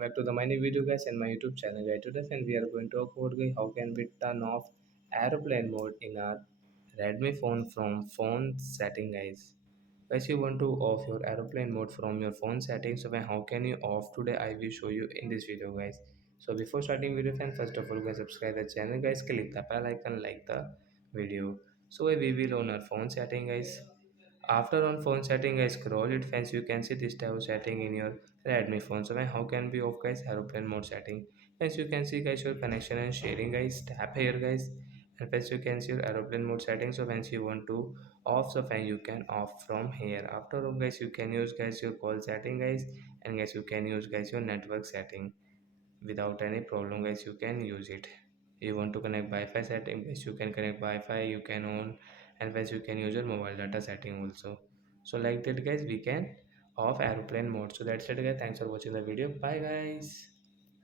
welcome back to the my new video guys and my YouTube channel guys. Today and we are going to talk about guys how can we turn off aeroplane mode in our Redmi phone from phone setting guys. Guys, you want to off your aeroplane mode from your phone settings. So how can you off today? I will show you in this video guys. So before starting video fan, first of all guys subscribe the channel guys, click the bell icon, like the video. So we will on our phone setting guys. After on phone setting, I scroll it fence. You can see this type of setting in your Redmi phone. So how can be off guys aeroplane mode setting? As you can see guys your connection and sharing guys. Tap here guys, and first you can see your aeroplane mode setting. So once you want to off, so when you can off from here. After all guys you can use guys your call setting guys, and guys you can use guys your network setting without any problem guys. You can use it. You want to connect Wi-Fi setting guys, you can connect Wi-Fi, you can on, and guys you can use your mobile data setting also. So like that guys we can off airplane mode. So that's it guys, thanks for watching the video, bye guys.